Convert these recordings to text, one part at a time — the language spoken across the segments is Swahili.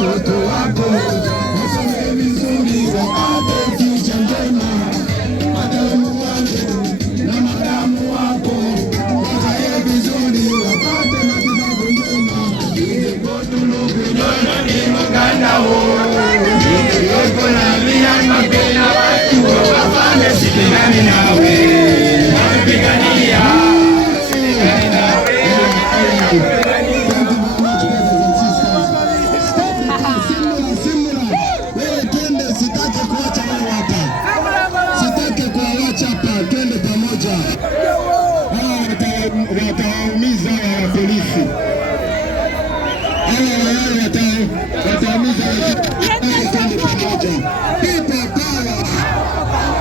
watoto wako wasome vizuri, wapate picha njema. Madamu wako na madamu wako wakae vizuri, wapate matibabu njema. Ile kotulugu nyono ni muganda wo, ile yoko na miyama pena watu wafane sikingani nawe, wapigania sikingani nawe. Twende pamoja, watawaumiza wa polisi, wataumiza. Twende pamoja, people power.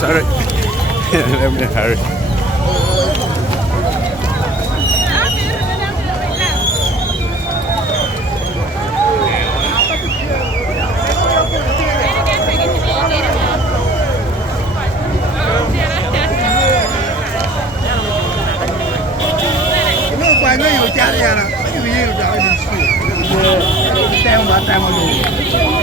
Sorry, let me hurry. Nó nhiều cha đi à, nó nhiều gì rồi, trời ơi, đi xui. Teo mà luôn.